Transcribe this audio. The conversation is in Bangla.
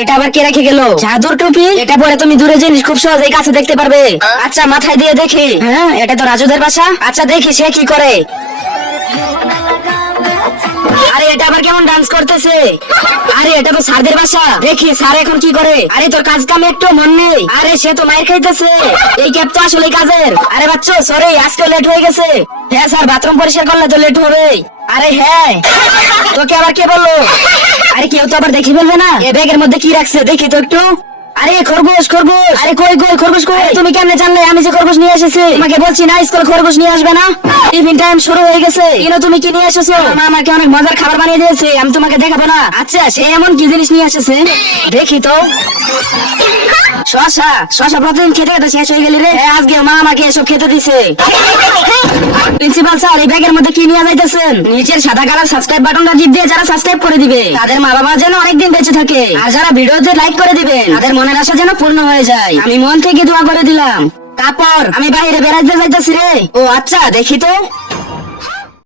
এটা আবার কে রেখে গেল? জাদুর টুপি। এটা পরে তুমি দূরে জিনিস খুব সহজেই কাছে দেখতে পারবে। আচ্ছা মাথায় দিয়ে দেখি। হ্যাঁ এটা তো রাজুদের বাসা। আচ্ছা দেখি সে কি করে। আরে এটা আবার কেমন ডান্স করতেছে? আরে এটা তো স্যারদের বাসা। দেখি স্যার এখন কি করে। আরে তোর কাজ কামে একটু মন নেই। আরে সে তো মাইর খাইতেছে। এই ক্যাব তো আসলে কাজের। আরে বাচ্চা সরি আজকে লেট হয়ে গেছে। হ্যাঁ স্যার বাথরুম পরিষ্কার করলে তো লেট হবে। আরে হ্যাঁ তোকে আবার কে বললো? আরে কেউ তো আবার দেখি বলবে না। এ ব্যাগের মধ্যে কি রাখছে দেখি তো একটু। আরে খরগোশ খরগোশ। আরে কই কই খরগোশ কই? তুমি কেমনে জানলে আমি যে খরগোশ নিয়ে এসেছি? তোমাকে বলছি না স্কুল খরগোশ নিয়ে আসবে না। টিফিন টাইম শুরু হয়ে গেছে। কেন তুমি কি নিয়ে এসেছো? মা আমাকে অনেক মজার খাবার বানিয়ে দিয়েছে, আমি তোমাকে দেখাবো না। আচ্ছা সে এমন কি জিনিস নিয়ে এসেছে দেখি তো। শশা। শশা প্রতিদিন খেতে খেতে শেষ হয়ে গেলি রে। আজকে মা আমাকে এসব খেতে দিছে। প্রিন্সিপাল স্যার এই ব্যাগের মধ্যে কি নিয়ে যাইতেছেন? নিচের সাদা কালার সাবস্ক্রাইব বাটনটা টিপ দিয়ে যারা সাবস্ক্রাইব করে দিবে তাদের মা বাবা যেন অনেকদিন বেঁচে থাকে, আর যারা ভিডিওতে লাইক করে দিবেন তাদের মনের আশা যেন পূর্ণ হয়ে যায়। আমি মন থেকে দোয়া করে দিলাম। তারপর আমি বাইরে বেড়াইতে যাইতেছি রে। ও আচ্ছা দেখি তো।